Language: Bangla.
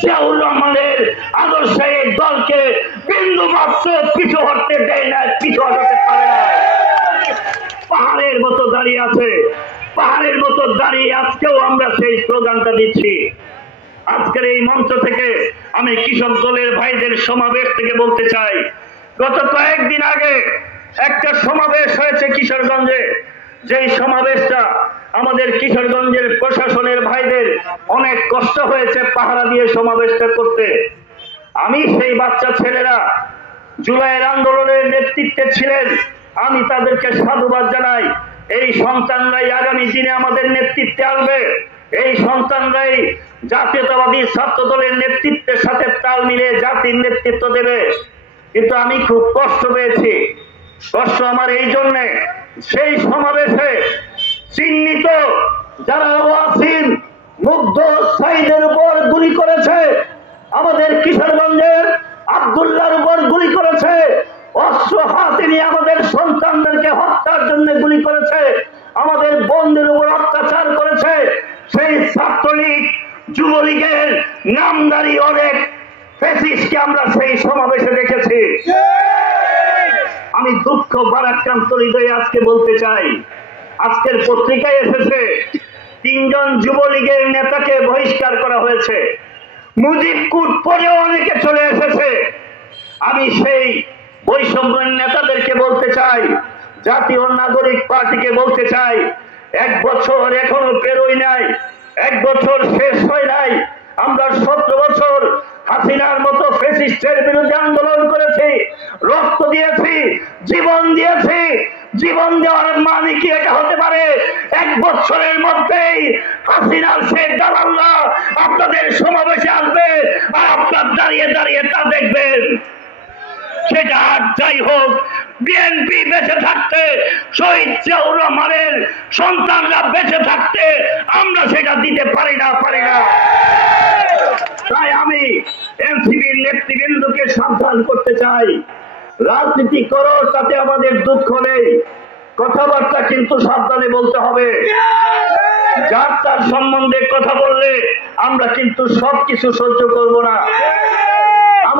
জিয়াউর রহমানের আদর্শে এই দলকে বিন্দু মাত্র পিছু হটতে দেয় না, পিছু হটাতে পারে না। পাহাড়ের মতো দাঁড়িয়ে আছে, পাহাড়ের মতো দাঁড়িয়ে আজকেও আমরা সেই স্লোগানটা দিচ্ছি। আজকের এই মঞ্চ থেকে আমি কৃষক দলের ভাইদের সমাবেশ থেকে বলতে চাই, গত কয়েকদিন আগে একটা সমাবেশ হয়েছে কিশোরগঞ্জে। যেই সমাবেশটা আমাদের কিশোরগঞ্জের প্রশাসনের ভাইদের অনেক কষ্ট হয়েছে পাহারা দিয়ে সমাবেশটা করতে। আমি সেই বাচ্চা ছেলেরা জুলাইয়ের আন্দোলনের নেতৃত্বে ছিলেন, আমি তাদেরকে সাধুবাদ জানাই। এই সন্তানরাই আগামী দিনে আমাদের নেতৃত্বে আসবে, এই সন্তানরাই জাতীয়তাবাদী ছাত্র দলের নেতৃত্বের সাথে তাল মিলিয়ে জাতির নেতৃত্ব দেবে। কিন্তু আমি খুব কষ্ট পেয়েছি। কষ্ট আমার এই জন্যে, সেই সমাবেশে চিহ্নিত যারা ওয়াসিম মুগ্ধ সাইদের উপর গুলি করেছে, আমাদের কিশোরগঞ্জের আব্দুল্লাহর উপর গুলি করেছে, অস্ত্র হাতে নিয়ে আমাদের সন্তানদেরকে হত্যার জন্য গুলি করেছে, আমাদের বোনদের উপর অত্যাচার করেছে, সেই ছাত্রলীগ যুবলীগের নামদারি অনেক ফ্যাসিস্টকে আমরা সেই সমাবেশে দেখেছি। আমি দুঃখ ভারাক্রান্ত হৃদয়ে আজকে বলতে চাই, আজকের পত্রিকায় এসেছে 3 জন যুবলীগের নেতাকে বহিষ্কার করা হয়েছে। মুজিব কুট পরেও অনেকে চলে এসেছে। আমি সেই বৈষম্যের নেতাদেরকে বলতে চাই, জাতীয় নাগরিক পার্টিকে বলতে চাই, 1 বছর এখনো পেরোই নাই, 1 বছর শেষ হয় নাই। আমরা 17 বছর হাসিনার মতো ফ্যাসিস্টের বিরুদ্ধে আন্দোলন করেছি, রক্ত দিয়েছি, জীবন দিয়েছি। জীবন দেওয়ার মানে কি এটা হতে পারে 1 বছরের মধ্যেই হাসিনার সেই দালালরা আপনাদের সমাবেশে আসবে আর আপনার দাঁড়িয়ে দাঁড়িয়ে তা দেখবেন? সেটা আর যাই হোক, বিএনপি বেঁচে থাকতে, শহীদ জিয়াউর রহমানের সন্তানরা বেঁচে থাকতে আমরা সেটা দিতে পারি না। তাই আমি এনসিপির নেতৃবৃন্দকে সাবধান করতে চাই, রাজনীতি করো, তাতে আমাদের দুঃখ নেই, কথাবার্তা কিন্তু সাবধানে বলতে হবে। যার তার সম্বন্ধে কথা বললে আমরা কিন্তু সবকিছু সহ্য করব না।